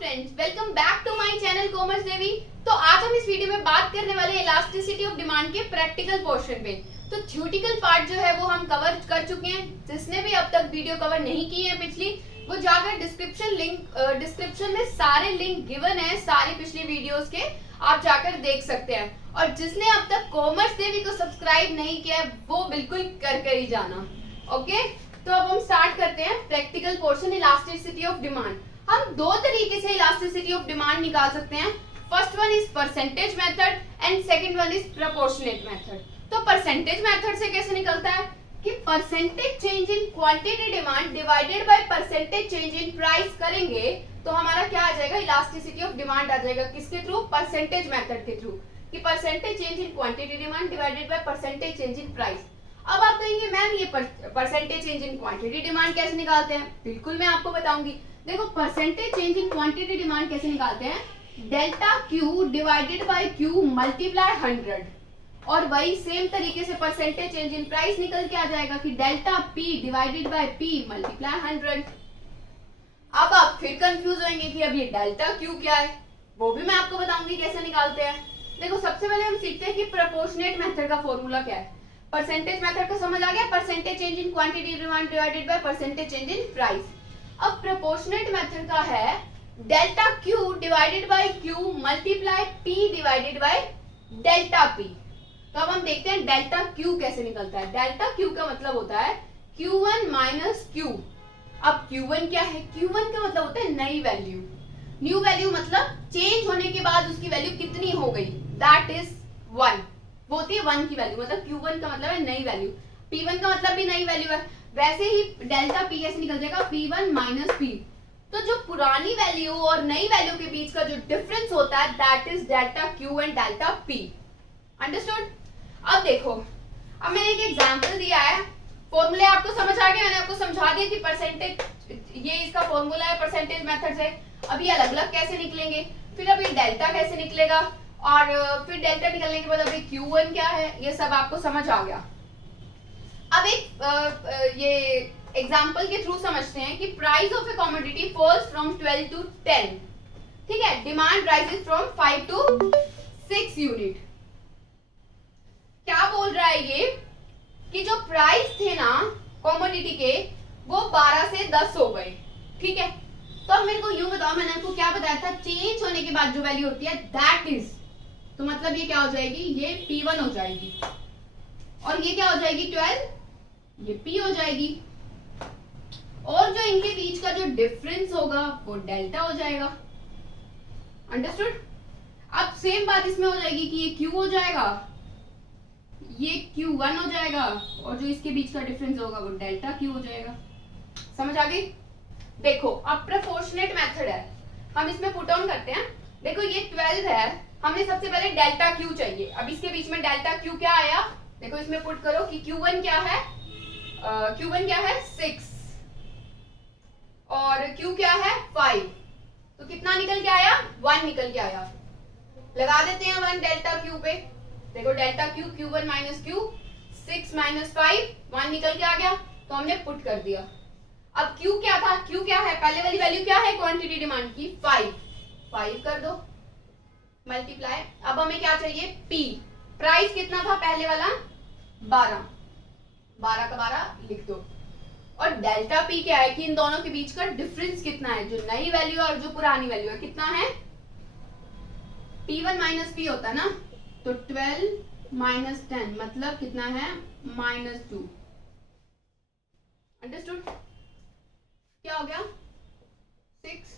Friends, welcome back to my channel commerce Devi. तो आज हम इस वीडियो में बात करने वाले हैं इलास्टिसिटी ऑफ डिमांड के प्रैक्टिकल पोर्शन पे। तो थ्योरेटिकल पार्ट जो है वो हम कवर कर चुके हैं। जिसने भी अब तक वीडियो कवर नहीं की है पिछली, वो जाकर डिस्क्रिप्शन में सारे लिंक गिवन है सारी पिछली वीडियोस के, आप जाकर देख सकते हैं। और जिसने अब तक कॉमर्स देवी को सब्सक्राइब नहीं किया है वो बिल्कुल कर ही जाना। ओके, तो अब हम स्टार्ट करते हैं practical portion elasticity of demand. हम दो तरीके से इलास्टिसिटी ऑफ डिमांड निकाल सकते हैं। First one is percentage method and second one is proportionate method. तो परसेंटेज मेथड से कैसे निकलता है कि percentage change in quantity demand divided by percentage change in price करेंगे तो हमारा क्या आ जाएगा, इलास्टिसिटी ऑफ डिमांड आ जाएगा। किसके थ्रू? परसेंटेज मेथड के थ्रू, कि percentage change in quantity demand divided by percentage change in price. अब आप कहेंगे मैम ये percentage change in quantity demand कैसे निकालते हैं? बिल्कुल मैं आपको बताऊंगी। देखो, percentage change in quantity demand कैसे निकालते हैं, delta Q divided by Q multiply 100। और वही सेम तरीके से परसेंटेज चेंज इन प्राइस निकल के आ जाएगा कि delta P divided by P multiply 100। अब आप फिर कंफ्यूज होंगे कि अब ये डेल्टा क्यू क्या है, वो भी मैं आपको बताऊंगी कैसे निकालते हैं। देखो, सबसे पहले हम सीखते हैं कि प्रोपोर्शनेट मेथड का फॉर्मूला क्या है। परसेंटेज मेथड का समझ आ गया, percentage change in quantity demand divided by percentage change in price. अब प्रोपोर्शनेट मेथड का है delta Q divided by Q multiply P divided by delta P. तो अब हम देखते हैं डेल्टा क्यू कैसे निकलता है। डेल्टा क्यू का मतलब होता है Q1 माइनस क्यू। अब Q1 क्या है? Q1 का मतलब होता है नई वैल्यू। न्यू वैल्यू मतलब चेंज होने के बाद उसकी वैल्यू कितनी हो गई, दैट इज 1। वो होती है 1 की वैल्यू, मतलब Q1 का मतलब है नई वैल्यू। P1 का मतलब भी नई वैल्यू है। वैसे ही डेल्टा P कैसे निकल जाएगा, P1 माइनस P। तो जो पुरानी वैल्यू और नई वैल्यू के बीच का जो डिफरेंस होता है that is delta Q and delta P। Understood? अब देखो, अब मैंने एक एग्जांपल दिया है, फॉर्मूले आपको समझ आ गए। मैंने आपको समझा दिया कि परसेंटेज ये इसका फॉर्मूला है परसेंटेज मेथड से। अब ये अलग अलग कैसे निकलेंगे, फिर अब ये डेल्टा कैसे निकलेगा, और फिर डेल्टा निकलने के बाद अभी Q1 क्या है, ये सब आपको समझ आ गया। अब एक ये एग्जांपल के थ्रू समझते हैं कि price of a commodity falls from 12 to 10। ठीक है, demand rises from 5 to 6 unit. क्या बोल रहा है ये कि जो प्राइस थे ना कमोडिटी के, वो 12 से 10 हो गए। ठीक है, तो अब मेरे को यूं बताओ, मैंने आपको क्या बताया था, चेंज होने के बाद जो वैल्यू होती है दैट इज, तो मतलब ये क्या हो जाएगी, ये P1 हो जाएगी, और ये क्या हो जाएगी 12, ये P हो जाएगी, और जो इनके बीच का जो डिफरेंस होगा वो डेल्टा हो जाएगा। अंडरस्टूड? अब सेम बात इसमें हो जाएगी कि ये Q हो जाएगा, ये Q1 हो जाएगा, और जो इसके बीच का डिफरेंस होगा वो डेल्टा Q हो जाएगा। समझ आ गई? देखो, अब प्रोपोर्शनेट मेथड है, हम इसमें पुट ऑन करते हैं। देखो, ये 12 है, हमें सबसे पहले डेल्टा Q चाहिए। अब इसके बीच में डेल्टा Q क्या आया, देखो इसमें पुट करो कि Q1 क्या है, Q1 क्या है 6 और Q क्या है 5। तो कितना निकल के आया, 1 निकल के आया। लगा देते हैं 1 डेल्टा Q पे। देखो delta Q, Q1 minus Q, 6 minus 5, 1 निकल के आ गया, तो हमने पुट कर दिया। अब Q क्या था, Q क्या है, पहले वाली वैल्यू क्या है क्वांटिटी डिमांड की, 5 कर दो मल्टीप्लाई। अब हमें क्या चाहिए, P। प्राइस कितना था पहले वाला, 12 का 12 लिख दो। और डेल्टा P क्या है कि इन दोनों के बीच का डिफरेंस कितना है, जो नई वैल्यू और जो पुरानी वैल्यू है, कितना है, P1 माइनस P होता है ना, तो 12 माइनस 10 मतलब कितना है, -2। अंडरस्टूड? क्या हो गया, 6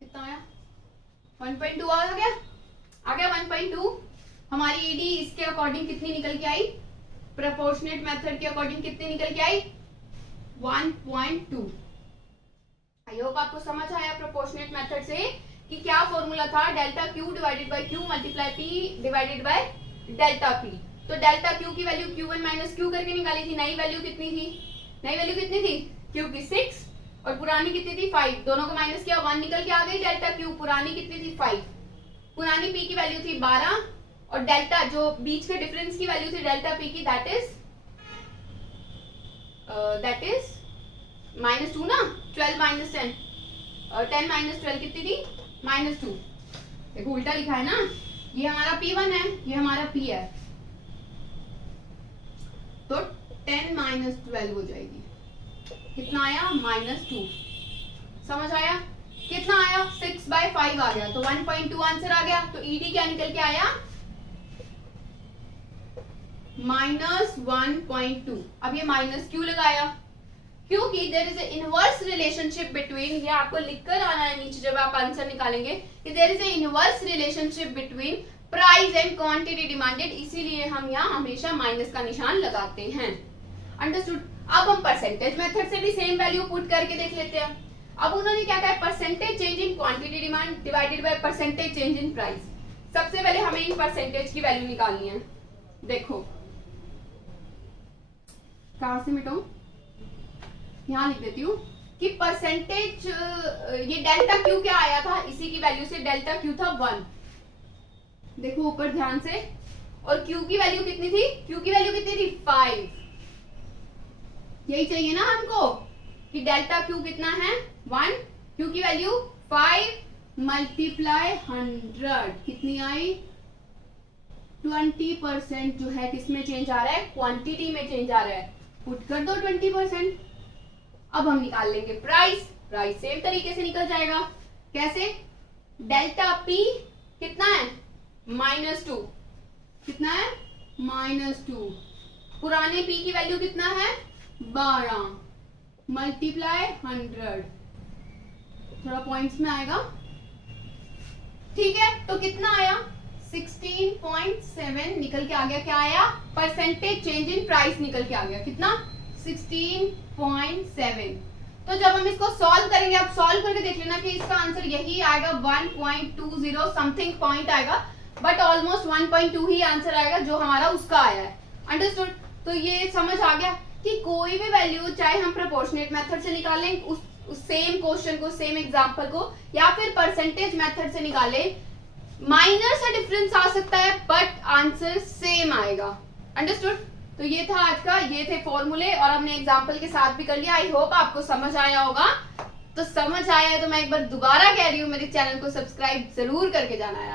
कितना आया, 1.2 आ गया, 1.2। हमारी ईडी इसके अकॉर्डिंग कितनी निकल के आई, प्रोपोर्शनेट मेथड के अकॉर्डिंग कितनी निकल के आई, 1.2। आई होप आपको समझ आया प्रोपोर्शनेट मेथड से कि क्या फॉर्मूला था, delta Q divided by Q multiply P divided by delta P। तो डेल्टा Q की वैल्यू Q1 माइनस Q करके निकाली थी। नई वैल्यू कितनी थी, नई वैल्यू कितनी थी, Q की 6 और पुरानी कितनी थी 5। दोनों को माइनस किया, 1 निकल के आ गई डेल्टा Q। पुरानी कितनी थी 5, पुरानी P की वैल्यू थी 12, और डेल्टा जो बीच के डिफरेंस की वैल्यू थी डेल्टा P की दैट इज दैट इज -2 ना, 12 माइनस 10, 10 माइनस 12 कितनी थी, -2। देखो उल्टा लिखा है ना, ये हमारा P1 है, ये हमारा P है, तो 10 माइनस 12 हो जाएगी, कितना आया, -2। समझ आया, कितना आया, 6/5 आ गया, तो 1.2 आंसर आ गया। तो ED क्या निकल के आया, -1.2। अब ये माइनस क्यों लगाया, क्योंकि there is a inverse relationship between, ये आपको लिखकर आना है नीचे जब आप आंसर निकालेंगे, कि there is a inverse relationship between price and quantity demanded, इसीलिए हम यहाँ हमेशा माइनस का निशान लगाते हैं। अंडरस्टूड। अब हम परसेंटेज मेथड से भी सेम वैल्यू पुट करके देख लेते हैं। अब उन्होंने क्या कहा, percentage change in quantity demand divided by percentage change in price. सबसे पहले हमें इन परसेंटेज की वैल्यू निकालनी है। देखो कहां से मिटाऊं, यहां लिख देती हूँ कि परसेंटेज, ये डेल्टा क्यू क्या आया था, इसी की वैल्यू से डेल्टा क्यू था 1। देखो ऊपर ध्यान से, और क्यू की वैल्यू कितनी थी, क्यू की वैल्यू कितनी थी, 5। यही चाहिए ना हमको कि डेल्टा क्यू कितना है, 1, क्यू की वैल्यू 5 मल्टीप्लाई 100 कितनी आई, 20% जो है किसमें चेंज आ रहा है, क्वांटिटी में चेंज आ रहा है, पुट कर दो 20%। अब हम निकाल लेंगे प्राइस, प्राइस सेम तरीके से निकल जाएगा। कैसे, डेल्टा पी कितना है, -2, कितना है, -2। पुराने पी की वैल्यू कितना है, 12 मल्टीप्लाई 100, थोड़ा पॉइंट्स में आएगा, ठीक है। तो कितना आया, 16.7 निकल के आ गया। क्या आया, परसेंटेज चेंज इन प्राइस निकल के आ गया, कितना, 16.7। तो जब हम इसको सॉल्व करेंगे, आप सॉल्व करके देख लेना कि इसका आंसर यही आएगा, 1.20 समथिंग पॉइंट आएगा, बट ऑलमोस्ट 1.2 ही आंसर आएगा जो हमारा उसका आया है। अंडरस्टूड। तो ये समझ आ गया कि कोई भी वैल्यू, चाहे हम प्रोपोर्शनेट मेथड से निकालें उस सेम क्वेश्चन को, सेम एग्जांपल को, या फिर परसेंटेज मेथड से निकालें, माइनर सा डिफरेंस आ सकता है बट आंसर सेम आएगा। अंडरस्टूड। तो ये था आज का, ये थे फॉर्मूले, और हमने एग्जांपल के साथ भी कर लिया। आई होप आपको समझ आया होगा। तो समझ आया है तो मैं एक बार दोबारा कह रही हूँ, मेरे चैनल को सब्सक्राइब जरूर करके जाना है।